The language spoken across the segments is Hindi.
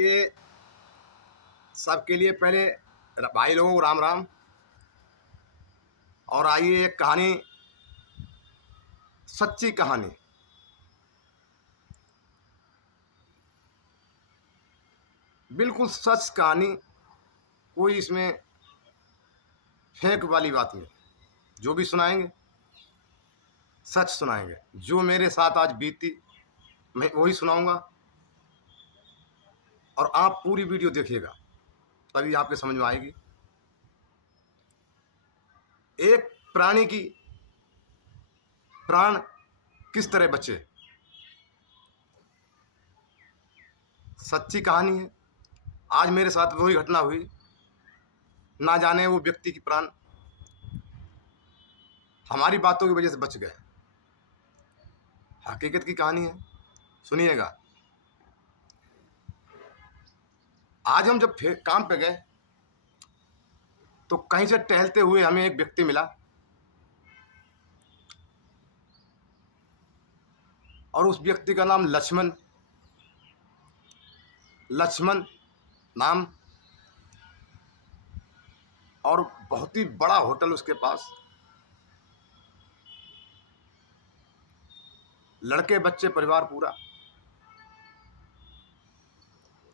आइए सबके लिए पहले भाई लोगों को राम राम। और आइए एक कहानी, सच्ची कहानी, बिल्कुल सच कहानी। कोई इसमें फेक वाली बात नहीं। जो भी सुनाएंगे सच सुनाएंगे। जो मेरे साथ आज बीती मैं वही सुनाऊंगा। और आप पूरी वीडियो देखिएगा तभी आपके समझ में आएगी। एक प्राणी की प्राण किस तरह बचे, सच्ची कहानी है। आज मेरे साथ वही घटना हुई। ना जाने वो व्यक्ति की प्राण हमारी बातों की वजह से बच गए। हकीकत की कहानी है, सुनिएगा। आज हम जब काम पे गए तो कहीं से टहलते हुए हमें एक व्यक्ति मिला और उस व्यक्ति का नाम लक्ष्मण नाम, और बहुत ही बड़ा होटल उसके पास। लड़के बच्चे परिवार पूरा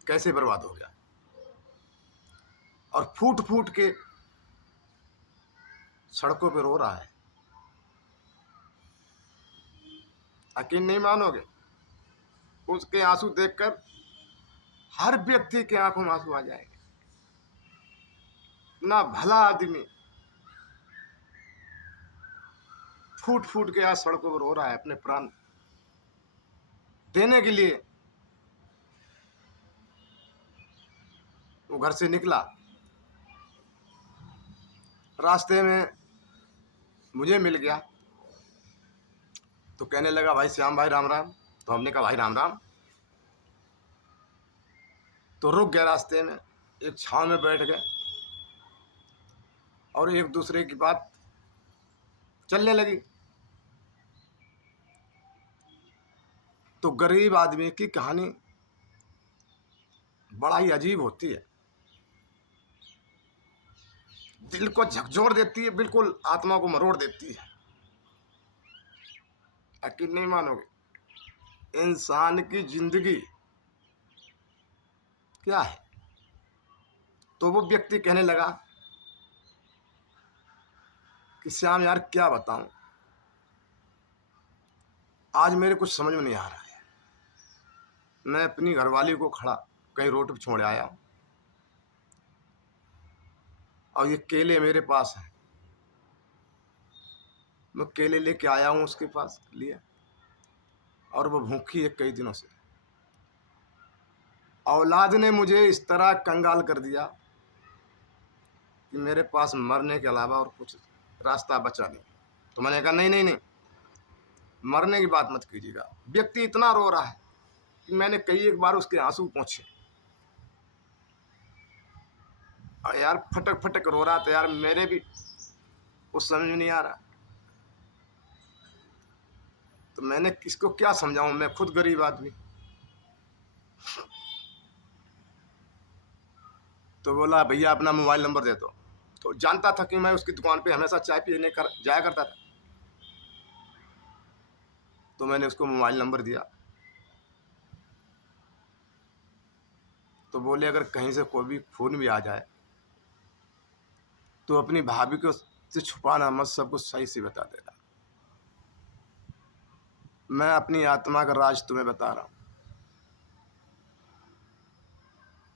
कैसे बर्बाद हो गया। और फूट फूट के सड़कों पे रो रहा है। यकीन नहीं मानोगे, उसके आंसू देखकर हर व्यक्ति के आंखों में आंसू आ जाएंगे। ना भला आदमी फूट फूट के आज सड़कों पर रो रहा है अपने प्राण देने के लिए। वो घर से निकला, रास्ते में मुझे मिल गया तो कहने लगा, भाई श्याम भाई राम राम। तो हमने कहा भाई राम राम। तो रुक गया रास्ते में, एक छांव में बैठ गए और एक दूसरे की बात चलने लगी। तो गरीब आदमी की कहानी बड़ा ही अजीब होती है, दिल को झकझोर देती है, बिल्कुल आत्मा को मरोड़ देती है। यकीन नहीं मानोगे, इंसान की जिंदगी क्या है। तो वो व्यक्ति कहने लगा कि श्याम यार क्या बताऊं, आज मेरे कुछ समझ में नहीं आ रहा है। मैं अपनी घरवाली को खड़ा कहीं रोड पर छोड़ आया हूं और ये केले मेरे पास हैं। मैं केले लेके आया हूं उसके पास लिए, और वो भूखी है कई दिनों से। औलाद ने मुझे इस तरह कंगाल कर दिया कि मेरे पास मरने के अलावा और कुछ रास्ता बचा नहीं। तो मैंने कहा नहीं नहीं नहीं, मरने की बात मत कीजिएगा। व्यक्ति इतना रो रहा है कि मैंने कई एक बार उसके आंसू पोंछे। और यार फटक फटक रो रहा था यार, मेरे भी कुछ समझ में नहीं आ रहा। तो मैंने किसको क्या समझाऊं, मैं खुद गरीब आदमी। तो बोला भैया अपना मोबाइल नंबर दे दो। तो जानता था कि मैं उसकी दुकान पे हमेशा चाय पीने जाया करता था। तो मैंने उसको मोबाइल नंबर दिया। तो बोले अगर कहीं से कोई भी फ़ोन भी आ जाए तो अपनी भाभी को से छुपाना मत, सब कुछ सही से बता देना। मैं अपनी आत्मा का राज तुम्हें बता रहा हूँ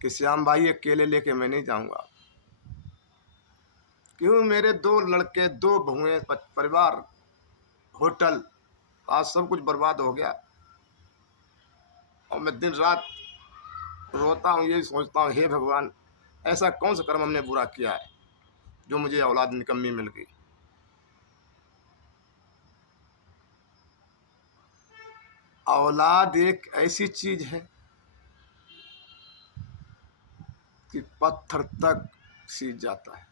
कि श्याम भाई ये केले लेके मैं नहीं जाऊंगा। क्यों, मेरे दो लड़के, दो बहुएं, परिवार, होटल, आज सब कुछ बर्बाद हो गया। और मैं दिन रात रोता हूँ, यही सोचता हूँ, हे भगवान ऐसा कौन सा कर्म हमने बुरा किया है जो मुझे औलाद निकम्मी मिल गई। औलाद एक ऐसी चीज है कि पत्थर तक सीज जाता है।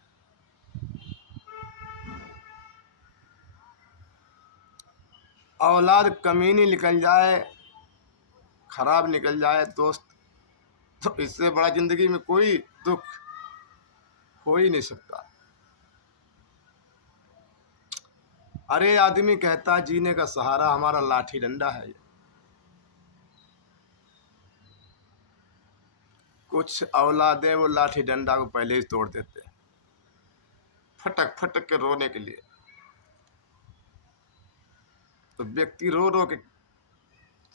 औलाद कमीनी निकल जाए, खराब निकल जाए दोस्त, तो इससे बड़ा जिंदगी में कोई दुख हो ही नहीं सकता। अरे आदमी कहता जीने का सहारा हमारा लाठी डंडा है। कुछ औलादे वो लाठी डंडा को पहले ही तोड़ देते हैं, फटक फटक के रोने के लिए। तो व्यक्ति रो रो के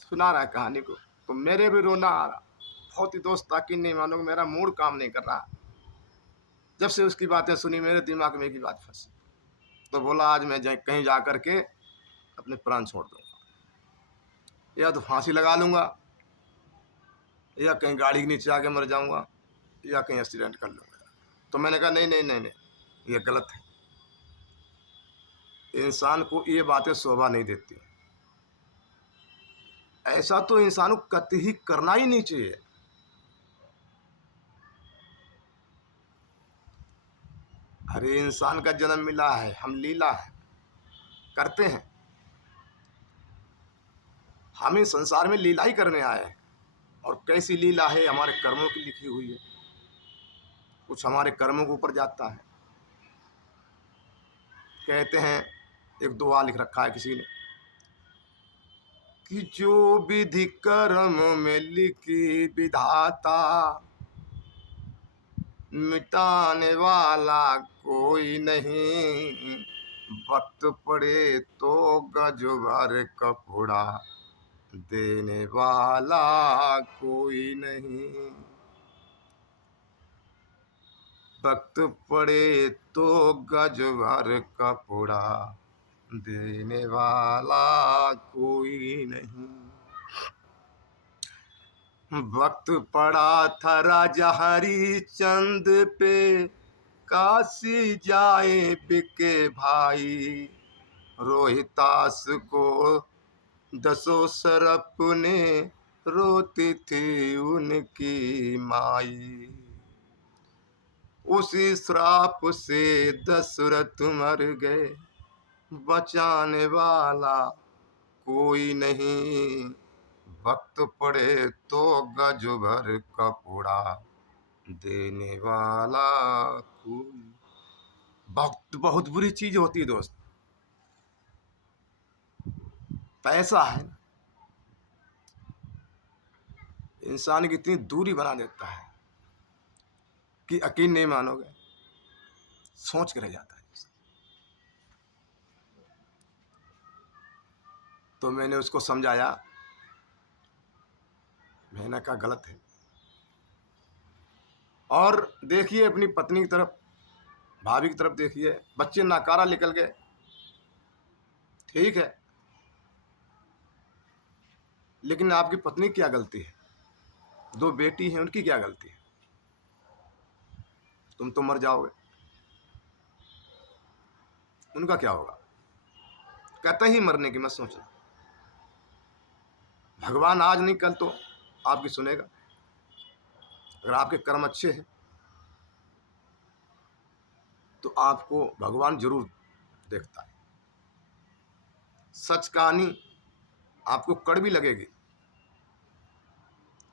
सुना रहा है कहानी को, तो मेरे भी रोना आ रहा। बहुत ही दोस्त ताकि नहीं मानोगे, मेरा मूड काम नहीं कर रहा। जब से उसकी बातें सुनी मेरे दिमाग में एक ही बात फंसी। तो बोला आज मैं कहीं जा कर के अपने प्राण छोड़ दूंगा, या तो फांसी लगा लूंगा, या कहीं गाड़ी के नीचे आके मर जाऊंगा, या कहीं एक्सीडेंट कर लूंगा। तो मैंने कहा नहीं नहीं नहीं नहीं, ये गलत है। इंसान को ये बातें शोभा नहीं देती। ऐसा तो इंसान को कतई करना ही नहीं चाहिए। अरे इंसान का जन्म मिला है, हम लीला है करते हैं। हम इस संसार में लीला ही करने आए हैं। और कैसी लीला है, हमारे कर्मों की लिखी हुई है। कुछ हमारे कर्मों के ऊपर जाता है। कहते हैं, एक दुआ लिख रखा है किसी ने कि जो विधि कर्म में लिखी विधाता, मिटाने वाला कोई नहीं। वक्त पड़े तो गज भर कपड़ा, देने वाला कोई नहीं। वक्त पड़े तो गज भर कपड़ा, देने वाला कोई नहीं। वक्त पड़ा था राजा हरिचंद पे, काशी जाए बिके भाई। रोहितास को दसों सरप ने, रोती थी उनकी माई। उसी श्राप से दशरथ मर गए, बचाने वाला कोई नहीं। वक्त पड़े तो गज भर कपड़ा, देने वाला कोई। वक्त बहुत बुरी चीज होती है दोस्त। पैसा है, इंसान की इतनी दूरी बना देता है कि यकीन नहीं मानोगे, सोच के रह जाता है। तो मैंने उसको समझाया, मैंने कहा गलत है। और देखिए अपनी पत्नी की तरफ, भाभी की तरफ देखिए, बच्चे नाकारा निकल गए, ठीक है, लेकिन आपकी पत्नी क्या गलती है? दो बेटी हैं, उनकी क्या गलती है? तुम तो मर जाओगे, उनका क्या होगा? कहते ही मरने की मत सोचना। भगवान आज नहीं कल तो आपकी सुनेगा। अगर आपके कर्म अच्छे हैं तो आपको भगवान जरूर देखता है। सच कहानी आपको कड़वी लगेगी,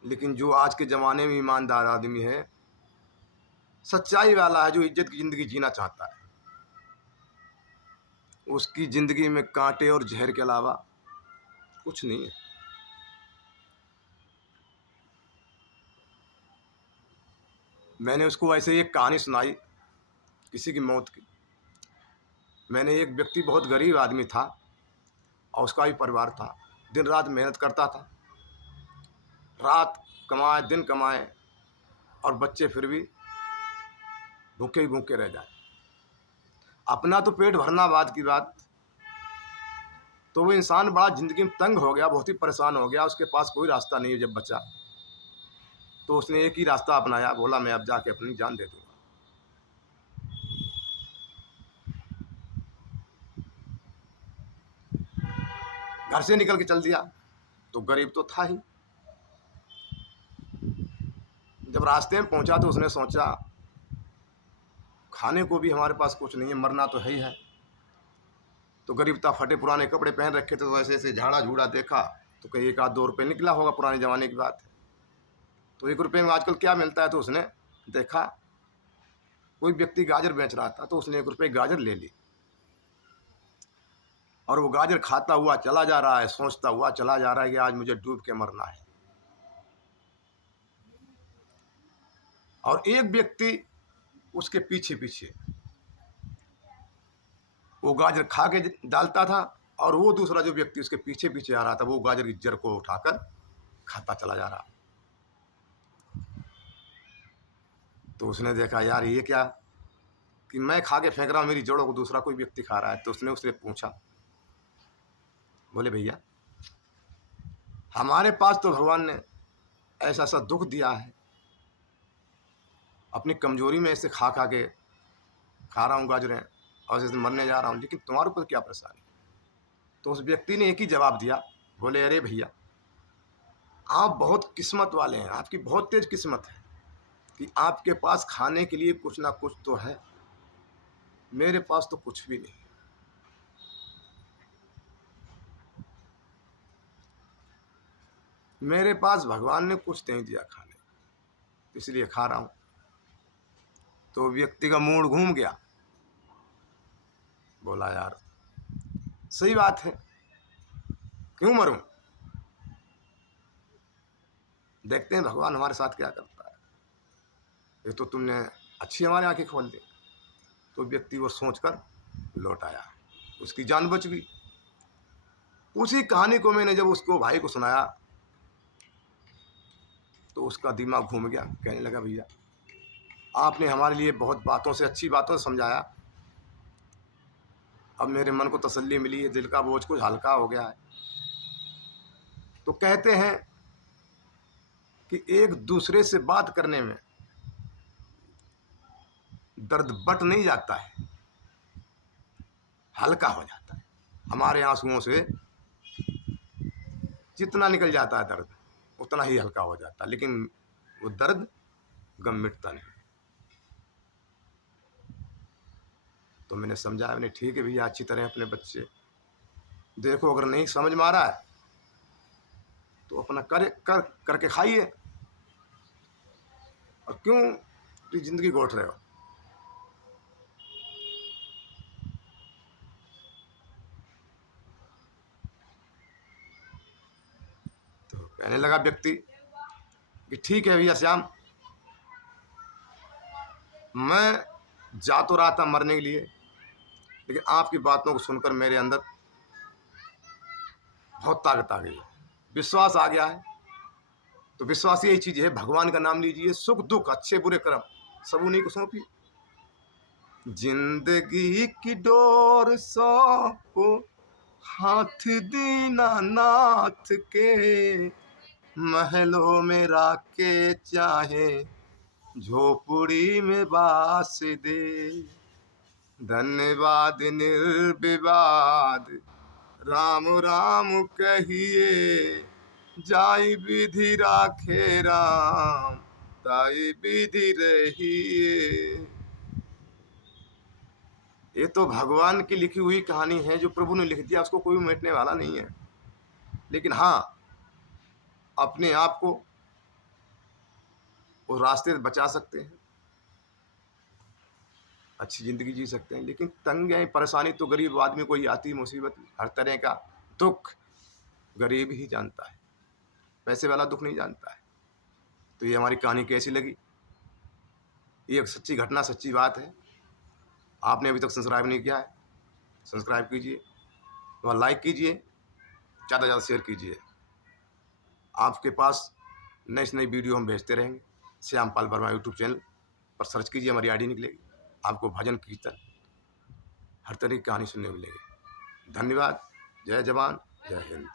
लेकिन जो आज के ज़माने में ईमानदार आदमी है, सच्चाई वाला है, जो इज्जत की ज़िंदगी जीना चाहता है, उसकी ज़िंदगी में कांटे और जहर के अलावा कुछ नहीं है। मैंने उसको ऐसे एक कहानी सुनाई किसी की मौत की। मैंने एक व्यक्ति, बहुत गरीब आदमी था और उसका भी परिवार था, दिन रात मेहनत करता था, रात कमाए दिन कमाए, और बच्चे फिर भी भूखे ही भूखे रह जाए। अपना तो पेट भरना बाद की बात। तो वो इंसान बड़ा ज़िंदगी में तंग हो गया, बहुत ही परेशान हो गया। उसके पास कोई रास्ता नहीं है। जब बचा तो उसने एक ही रास्ता अपनाया, बोला मैं अब जाके अपनी जान दे दूंगा। घर से निकल के चल दिया। तो गरीब तो था ही। जब रास्ते में पहुंचा तो उसने सोचा खाने को भी हमारे पास कुछ नहीं है, मरना तो है ही है। तो गरीब था, फटे पुराने कपड़े पहन रखे थे, तो ऐसे ऐसे झाड़ा झूड़ा देखा तो कहीं एक आध 2 रुपये निकला होगा, पुराने ज़माने की बात है। तो 1 रुपये में आजकल क्या मिलता है, तो उसने देखा कोई व्यक्ति गाजर बेच रहा था, तो उसने 1 रुपये गाजर ले ली और वो गाजर खाता हुआ चला जा रहा है, सोचता हुआ चला जा रहा है कि आज मुझे डूब के मरना है। और एक व्यक्ति उसके पीछे पीछे वो गाजर खा के डालता था और वो दूसरा जो व्यक्ति उसके पीछे पीछे आ रहा था, वो गाजर की जड़ को उठाकर खाता चला जा रहा। तो उसने देखा, यार ये क्या कि मैं खा के फेंक रहा हूँ, मेरी जड़ों को दूसरा कोई व्यक्ति खा रहा है। तो उसने उससे पूछा, बोले भैया, हमारे पास तो भगवान ने ऐसा ऐसा दुख दिया है, अपनी कमजोरी में ऐसे खा खा के खा रहा हूँ गाजरें और जैसे मरने जा रहा हूँ, लेकिन तुम्हारे ऊपर क्या परेशानी? तो उस व्यक्ति ने एक ही जवाब दिया, बोले अरे भैया, आप बहुत किस्मत वाले हैं, आपकी बहुत तेज किस्मत है कि आपके पास खाने के लिए कुछ ना कुछ तो है, मेरे पास तो कुछ भी नहीं। मेरे पास भगवान ने कुछ नहीं दिया खाने, इसलिए खा रहा हूं। तो व्यक्ति का मूड घूम गया, बोला यार सही बात है, क्यों मरूं, देखते हैं भगवान हमारे साथ क्या करता है। ये तो तुमने अच्छी हमारी आंखें खोल दी। तो व्यक्ति वो सोचकर लौट आया, उसकी जान बच गई। उसी कहानी को मैंने जब उसको भाई को सुनाया तो उसका दिमाग घूम गया, कहने लगा भैया आपने हमारे लिए बहुत बातों से, अच्छी बातों से समझाया, अब मेरे मन को तसल्ली मिली है, दिल का बोझ कुछ हल्का हो गया है। तो कहते हैं कि एक दूसरे से बात करने में दर्द बट नहीं जाता है, हल्का हो जाता है। हमारे आंसुओं से जितना निकल जाता है दर्द, उतना ही हल्का हो जाता है, लेकिन वो दर्द गम मिटता नहीं। तो मैंने समझाया, मैंने ठीक है भैया, अच्छी तरह अपने बच्चे देखो, अगर नहीं समझ में आ रहा है तो अपना करके खाइए, और क्यों जिंदगी गोट रहे हो। तो कहने लगा व्यक्ति कि ठीक है भैया श्याम, मैं जा तो रहा था मरने के लिए, लेकिन आपकी बातों को सुनकर मेरे अंदर बहुत ताकत आ गई, विश्वास आ गया है। तो विश्वास यही चीज है, भगवान का नाम लीजिए, सुख दुख अच्छे बुरे कर्म सब उन्हीं को सौंपिए। जिंदगी की डोर सौंपो हाथ दीनानाथ के, महलों में राके चाहे झोपड़ी में बास दे। धन्यवाद निर्विवाद राम राम कहिए, जाई विधि राखे राम ताई विधि रहिए। ये तो भगवान की लिखी हुई कहानी है, जो प्रभु ने लिख दिया, उसको कोई मिटने वाला नहीं है। लेकिन हाँ, अपने आप को उस रास्ते से बचा सकते हैं, अच्छी ज़िंदगी जी सकते हैं। लेकिन तंग है, परेशानी तो गरीब आदमी को ही आती, मुसीबत हर तरह का दुख गरीब ही जानता है, पैसे वाला दुख नहीं जानता है। तो ये हमारी कहानी कैसी लगी, ये एक सच्ची घटना, सच्ची बात है। आपने अभी तक सब्सक्राइब नहीं किया है, सब्सक्राइब कीजिए और लाइक कीजिए, ज़्यादा से ज़्यादा शेयर कीजिए। आपके पास नई से नई वीडियो हम भेजते रहेंगे। श्यामपाल वर्मा यूट्यूब चैनल पर सर्च कीजिए, हमारी आईडी निकलेगी, आपको भजन कीर्तन हर तरह की कहानी सुनने को मिलेगी। धन्यवाद। जय जवान जय हिंद।